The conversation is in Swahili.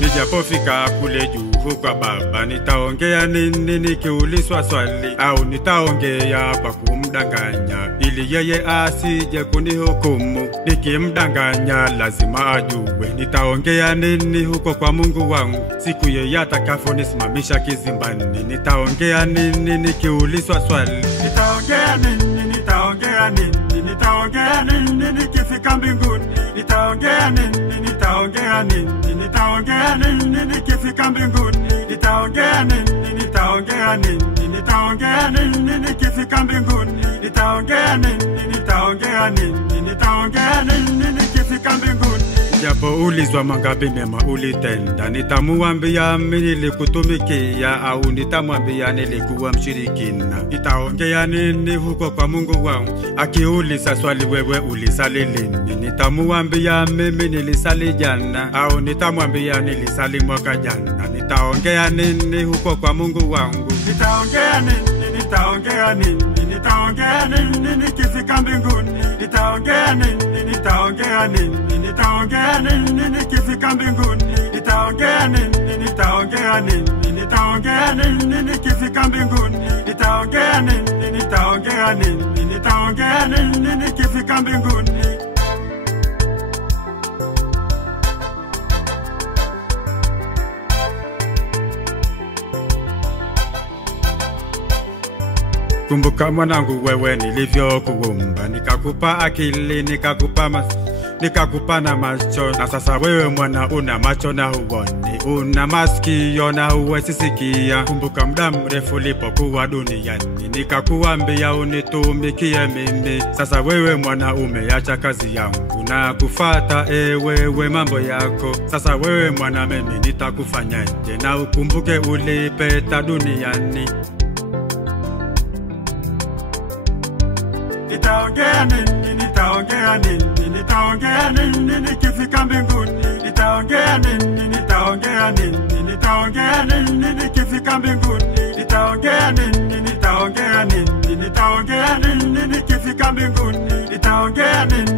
Nijapofika kule juu kwa baba, nitaongea nini nikiulizwa swali, au nitaongea kwa kumdanganya ili yeye asije kunihukumu? Nikimdanganya lazima ajue nitaongea nini huko kwa Mungu wangu siku yeye atakaponisimamisha kizimbani. Nitaongea nini nikiulizwa swali, nitaongea nini, nitaongea nini, nitaongea nini nikifika mbinguni? Nitaongea nini, nitaongea nini, nitaongea nini nikifika mbinguni? Nitaongea nini, nitaongea nini, nitaongea nini nikifika mbinguni? Nitaongea nini, nitaongea nini, nitaongea nini nikifika mbinguni? Japo ulizwa mangapi mema ulitenda, nitamuambia mimi nilikutumikia, au nitamwambia nilikuwa mshirikina. Nitaongea nini huko kwa Mungu wangu akiuliza swali, wewe ulisali lini? Nitamuambia mimi nilisali jana, au nitamwambia nilisali mwaka jana. Nitaongea nini huko kwa Mungu wangu? Nitaongea nini, nitaongea nini, nitaongea nini nikifika mbinguni? Nitaongea nini, nitaongea nini, nitaongea nini nikifika mbinguni? Nitaongea nini, nitaongea nini, nitaongea nini nikifika mbinguni? Nitaongea nini, nitaongea nini, nitaongea nini nikifika mbinguni? Kumbuka mwanangu, wewe nilivyokuumba, nikakupa akili, nikakupa na macho, na sasa wewe mwana una macho na huoni, una masikio na huwezi sikia. Kumbuka muda mrefu ulipokuwa duniani, nikakuambia unitumikie mimi. Sasa wewe mwana umeacha kazi yangu na kufuata wewe mambo yako. Sasa wewe mwana, mimi nitakufanyaje? Na ukumbuke ulipeta duniani. Nitaongea nini, nitaongea nini, nitaongea nini nikifika mbinguni? Nitaongea nini, nitaongea nini, nitaongea nini nikifika mbinguni? Nitaongea nini, nitaongea nini, nitaongea nini nikifika mbinguni? Nitaongea nini,